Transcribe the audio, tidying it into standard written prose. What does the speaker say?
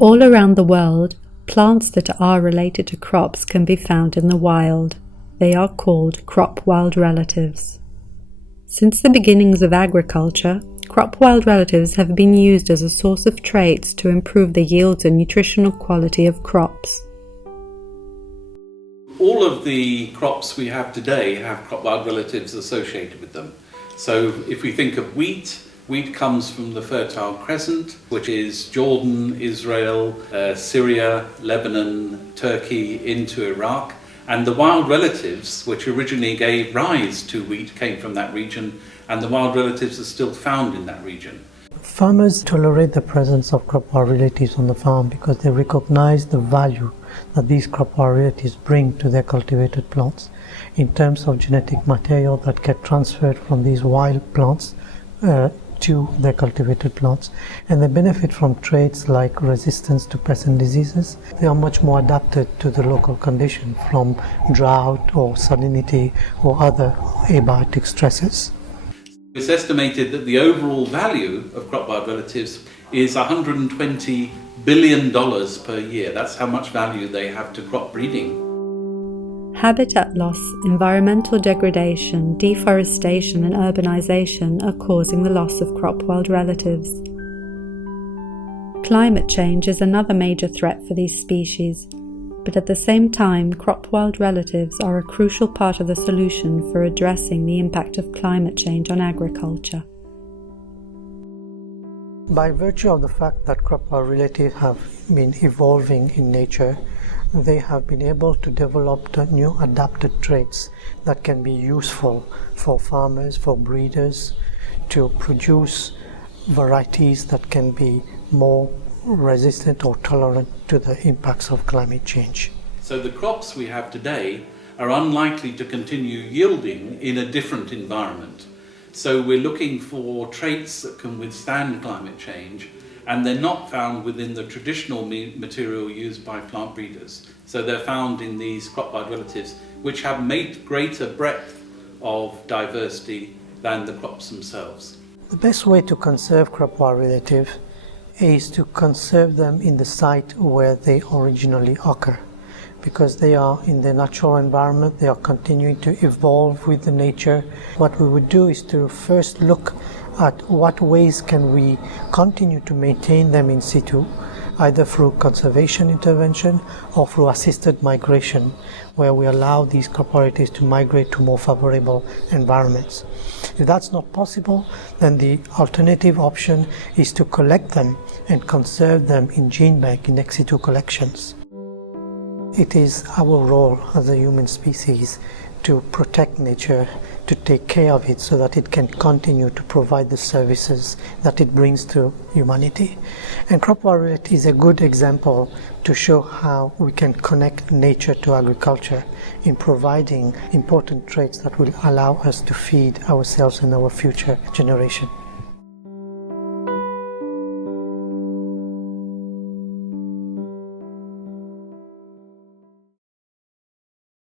All around the world, plants that are related to crops can be found in the wild. They are called crop wild relatives. Since the beginnings of agriculture, crop wild relatives have been used as a source of traits to improve the yields and nutritional quality of crops. All of the crops we have today have crop wild relatives associated with them. So if we think of wheat comes from the Fertile Crescent, which is Jordan, Israel, Syria, Lebanon, Turkey into Iraq. And the wild relatives, which originally gave rise to wheat, came from that region, and the wild relatives are still found in that region. Farmers tolerate the presence of crop wild relatives on the farm because they recognize the value that these crop wild relatives bring to their cultivated plants in terms of genetic material that get transferred from these wild plants to their cultivated plants, and they benefit from traits like resistance to pests and diseases. They are much more adapted to the local condition from drought or salinity or other abiotic stresses. It's estimated that the overall value of crop wild relatives is $120 billion per year. That's how much value they have to crop breeding. Habitat loss, environmental degradation, deforestation and urbanization are causing the loss of crop wild relatives. Climate change is another major threat for these species, but at the same time, crop wild relatives are a crucial part of the solution for addressing the impact of climate change on agriculture. By virtue of the fact that crop wild relatives have been evolving in nature, they have been able to develop the new adapted traits that can be useful for farmers, for breeders, to produce varieties that can be more resistant or tolerant to the impacts of climate change. So the crops we have today are unlikely to continue yielding in a different environment. So we're looking for traits that can withstand climate change, and they're not found within the traditional material used by plant breeders. So they're found in these crop wild relatives, which have greater breadth of diversity than the crops themselves. The best way to conserve crop wild relatives is to conserve them in the site where they originally occur. Because they are in the natural environment, they are continuing to evolve with the nature. What we would do is to first look at what ways can we continue to maintain them in situ, either through conservation intervention or through assisted migration, where we allow these crop varieties to migrate to more favorable environments. If that's not possible, then the alternative option is to collect them and conserve them in gene bank, in ex situ collections. It is our role as a human species to protect nature, to take care of it so that it can continue to provide the services that it brings to humanity. And crop wild relatives is a good example to show how we can connect nature to agriculture in providing important traits that will allow us to feed ourselves and our future generation.